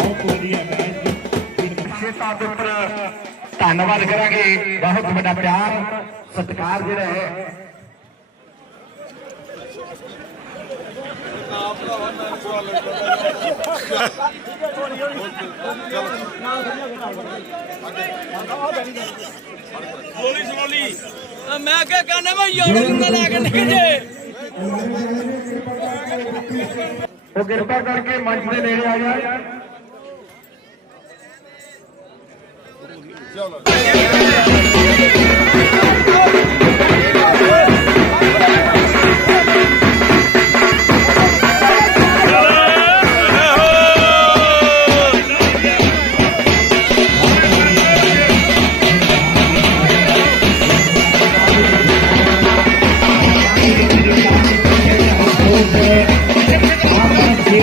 ਵਧੀਆ ਮੈਚ ਵਿਸ਼ੇਸ਼ਤਾ ਦੇ ਉੱਪਰ ਧੰਨਵਾਦ ਕਰਾਂਗੇ। ਬਹੁਤ ਵੱਡਾ ਪਿਆਰ ਸਤਿਕਾਰ ਜਿਹੜਾ ਹੈ। ਮੈਂ ਕਿਹਾ ਕਹਿੰਦਾ ਮੈਂ ਯੋੜ ਨੂੰ ਲਾ ਕੇ ਨਿਕਲ ਜੇ। ਉਹ ਕਿਰਪਾ ਕਰਕੇ ਮੰਚ ਦੇ ਨੇੜੇ ਆ Tchau,